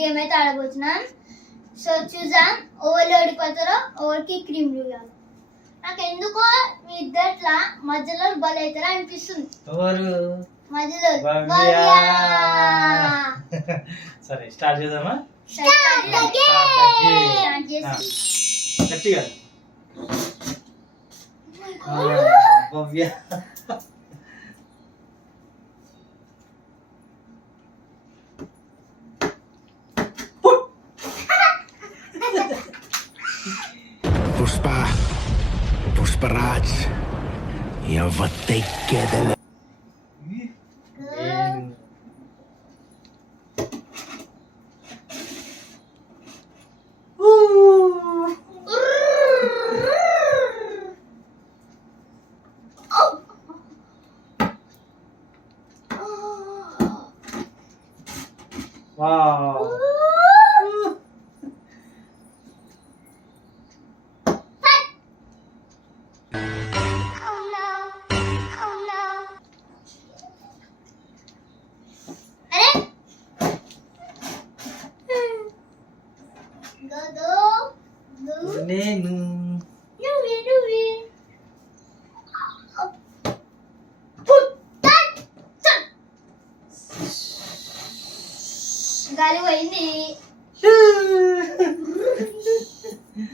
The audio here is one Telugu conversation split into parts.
గేమ్ అయితే ఆడబోతున్నాం. సో చూద్దాం ఎవరు ఓడిపోతారో, ఎవరికి క్రీమ్ చూడాలి. నాకు ఎందుకో మీ ఇద్దట్లా మధ్యలో బల్ అవుతారా అనిపిస్తుంది. మధ్యలో సరే స్టార్ట్ చేద్దామా? గట్టిగా భవ్య పుష్పరాజ్ ఎవత్తెక్కేదల వావ్ నేను గాలి పోయింది.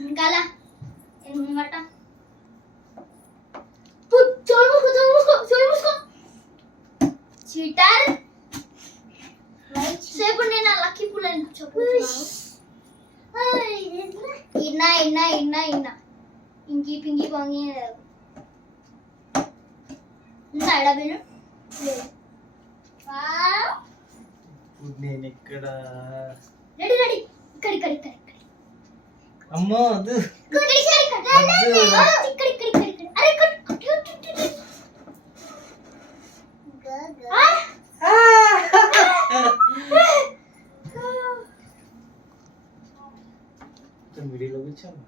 ఇంకాలా చీటర్ సేపు నేను లక్కీ పూల్ అని చెప్పుతున్నాను. ఇన్నా ఇన్నా ఇన్నా ఇన్నా ఇంకి పింగి పొంగి ఎడబిను నేను ఇక్కడ రెడీ రెడీ ఇక్కడ ఇక్కడ ఇక్కడ ఇక్కడ అమ్మో వద్దు ఇక్కడ ఇక్కడ ఇక్కడ ఇక్కడ అరే వీడియోలో వచ్చాము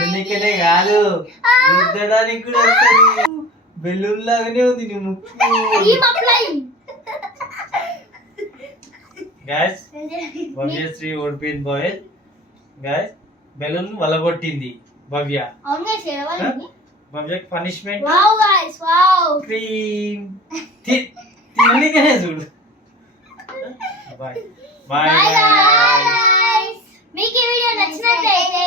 చిన్నకనే కాదు రుద్దడానికి కూడా వస్తుంది. బెలూన్ లాగానే ఉంది నీ ముక్కు. గాయ్స్ భవ్యశ్రీ ఓడిపోయింది. బాయ్ గాయ్స్ బెలూన్ వలగొట్టింది భవ్య. భవ్యకి పనిష్మెంట్ క్రీమ్ తినకనే చూడు. Bye bye. మీకు ఈ వీడియో నచ్చినట్లయితే